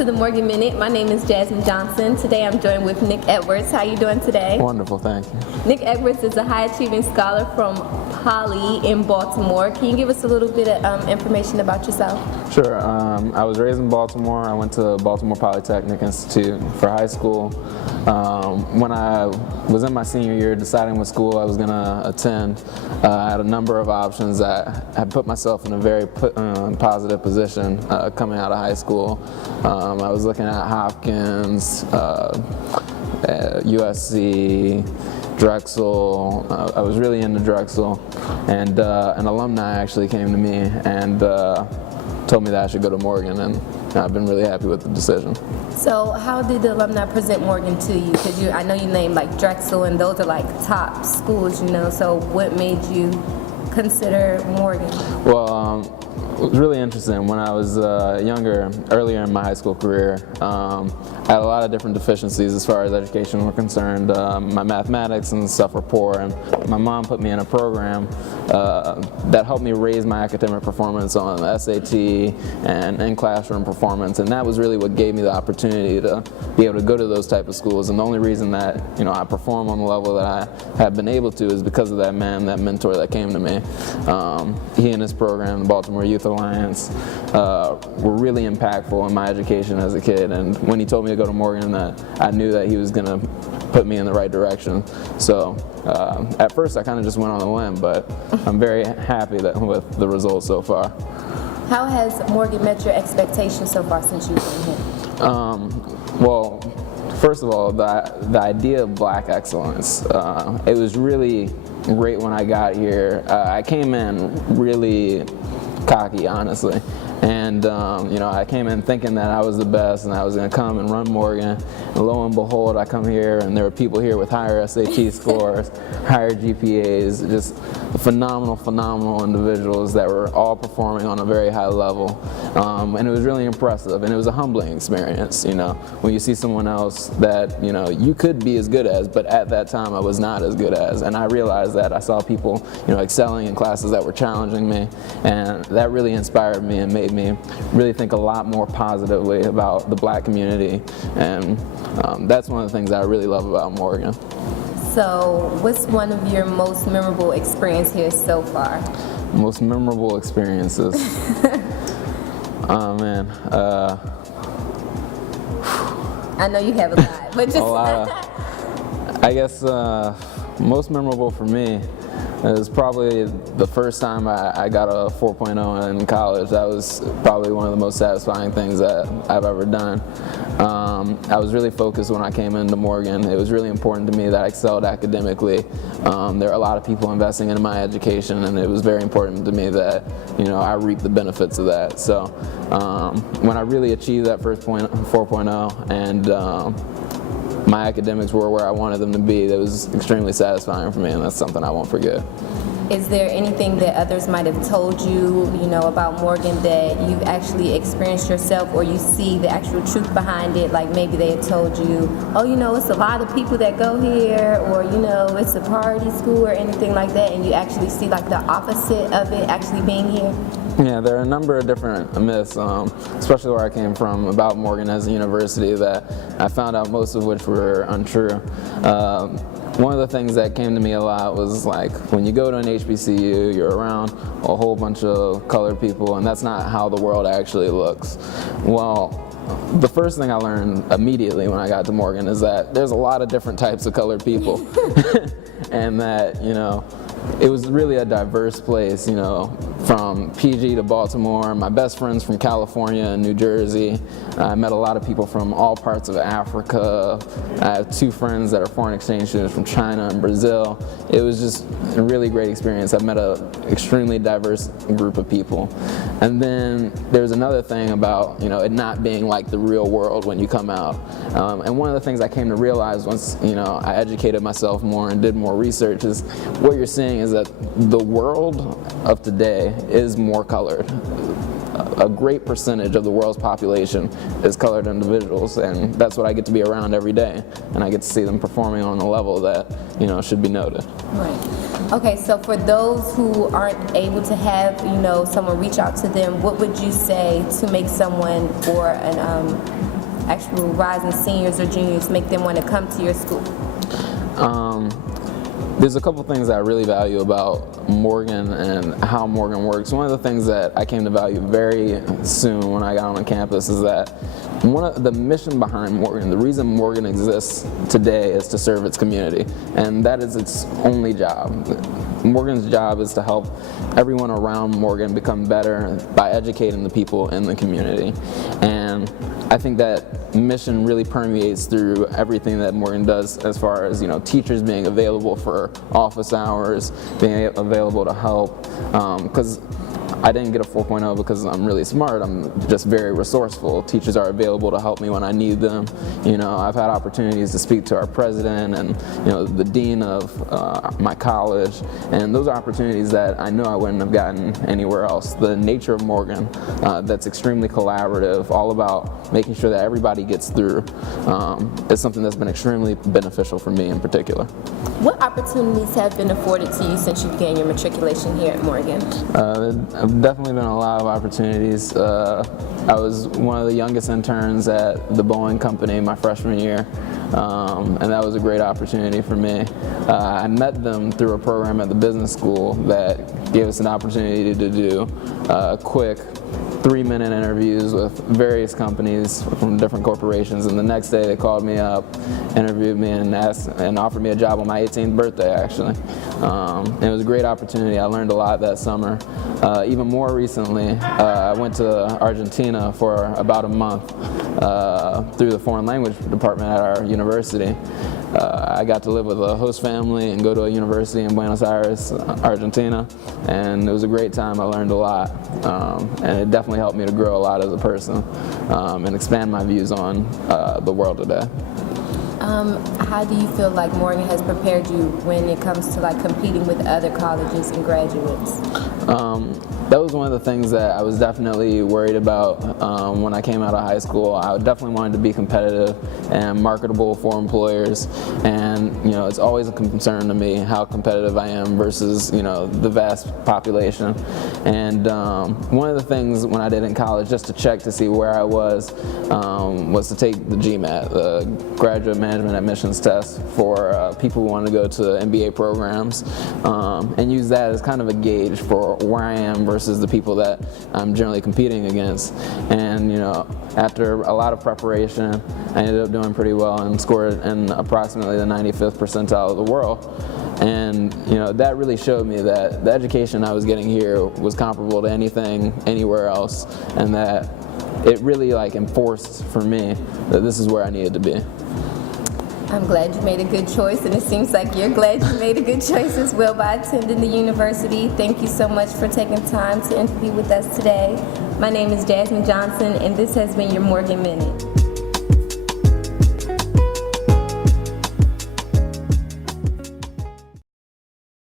to the Morgan Minute. My name is Jasmine Johnson. Today I'm joined with Nick Edwards. How you doing today? Wonderful, thank you. Nick Edwards is a high-achieving scholar from Poly in Baltimore. Can you give us a little bit of information about yourself? Sure. I was raised in Baltimore. I went to Baltimore Polytechnic Institute for high school. When I was in my senior year deciding what school I was going to attend, I had a number of options that had put myself in a very positive position coming out of high school. I was looking at Hopkins, USC, Drexel. I was really into Drexel, and an alumni actually came to me and told me that I should go to Morgan, and I've been really happy with the decision. So how did the alumni present Morgan to you? Because I know you named like Drexel, and those are like top schools, you know, so what made you consider Morgan? Well, it was really interesting. When I was earlier in my high school career, I had a lot of different deficiencies as far as education were concerned. My mathematics and stuff were poor, and my mom put me in a program that helped me raise my academic performance on the SAT and in classroom performance, and that was really what gave me the opportunity to be able to go to those type of schools. And the only reason that I perform on the level that I have been able to is because of that man, that mentor that came to me. He and his program, the Baltimore Youth Alliance, were really impactful in my education as a kid, and when he told me to go to Morgan, that I knew that he was going to put me in the right direction. So at first I kind of just went on a limb, but I'm very happy with the results so far. How has Morgan met your expectations so far since you've been here? Well, first of all, the idea of black excellence, it was really great when I got here. I came in really cocky, honestly, and I came in thinking that I was the best and I was going to come and run Morgan, and lo and behold, I come here and there were people here with higher SAT scores, higher GPAs, just phenomenal individuals that were all performing on a very high level, and it was really impressive, and it was a humbling experience, when you see someone else that you could be as good as, but at that time I was not as good as, and I realized that. I saw people excelling in classes that were challenging me, and that really inspired me and made me really think a lot more positively about the black community, and that's one of the things that I really love about Morgan. So what's one of your most memorable experiences here so far? Most memorable experiences? Oh man. I know you have a lot, but just a lot. I guess most memorable for me is probably the first time I got a 4.0 in college. That was probably one of the most satisfying things that I've ever done. I was really focused when I came into Morgan. It was really important to me that I excelled academically. There are a lot of people investing in my education, and it was very important to me that I reap the benefits of that. So when I really achieved that first 4.0 and my academics were where I wanted them to be, that was extremely satisfying for me, and that's something I won't forget. Is there anything that others might have told you, about Morgan that you've actually experienced yourself, or you see the actual truth behind it? Like maybe they had told you, oh, it's a lot of people that go here, or it's a party school or anything like that, and you actually see like the opposite of it actually being here? Yeah, there are a number of different myths, especially where I came from, about Morgan as a university that I found out most of which were untrue. One of the things that came to me a lot was like when you go to an HBCU, you're around a whole bunch of colored people, and that's not how the world actually looks. Well, the first thing I learned immediately when I got to Morgan is that there's a lot of different types of colored people, and that it was really a diverse place, from PG to Baltimore. My best friends from California and New Jersey. I met a lot of people from all parts of Africa. I have two friends that are foreign exchange students from China and Brazil. It was just a really great experience. I met an extremely diverse group of people. And then there's another thing about it not being like the real world when you come out. And one of the things I came to realize once I educated myself more and did more research is what you're seeing is that the world of today is more colored. A great percentage of the world's population is colored individuals, and that's what I get to be around every day, and I get to see them performing on a level that should be noted. Right. Okay, so for those who aren't able to have someone reach out to them, what would you say to make someone or actual rising seniors or juniors make them want to come to your school? There's a couple things that I really value about Morgan and how Morgan works. One of the things that I came to value very soon when I got on campus is that one of the mission behind Morgan, the reason Morgan exists today, is to serve its community, and that is its only job. Morgan's job is to help everyone around Morgan become better by educating the people in the community. And I think that mission really permeates through everything that Morgan does, as far as, teachers being available for office hours, being available to help, because I didn't get a 4.0 because I'm really smart. I'm just very resourceful. Teachers are available to help me when I need them. I've had opportunities to speak to our president and the dean of my college, and those are opportunities that I know I wouldn't have gotten anywhere else. The nature of Morgan, that's extremely collaborative, all about making sure that everybody gets through, is something that's been extremely beneficial for me in particular. What opportunities have been afforded to you since you began your matriculation here at Morgan? Definitely been a lot of opportunities. I was one of the youngest interns at the Boeing company my freshman year, and that was a great opportunity for me. I met them through a program at the business school that gave us an opportunity to do quick 3-minute interviews with various companies from different corporations, and the next day they called me up, interviewed me, and offered me a job on my 18th birthday, actually. It was a great opportunity. I learned a lot that summer. Even more recently, I went to Argentina for about a month through the foreign language department at our university. I got to live with a host family and go to a university in Buenos Aires, Argentina, and it was a great time. I learned a lot, and it definitely helped me to grow a lot as a person and expand my views on the world today. How do you feel like Morgan has prepared you when it comes to competing with other colleges and graduates? That was one of the things that I was definitely worried about when I came out of high school. I definitely wanted to be competitive and marketable for employers, and it's always a concern to me how competitive I am versus the vast population. And one of the things when I did in college, just to check to see where I was to take the GMAT, the Graduate Management Admissions Test, for people who want to go to MBA programs, and use that as kind of a gauge for where I am versus the people that I'm generally competing against. And after a lot of preparation, I ended up doing pretty well and scored in approximately the 95th percentile of the world. And that really showed me that the education I was getting here was comparable to anything anywhere else, and that it really enforced for me that this is where I needed to be. I'm glad you made a good choice, and it seems like you're glad you made a good choice as well by attending the university. Thank you so much for taking time to interview with us today. My name is Jasmine Johnson, and this has been your Morgan Minute.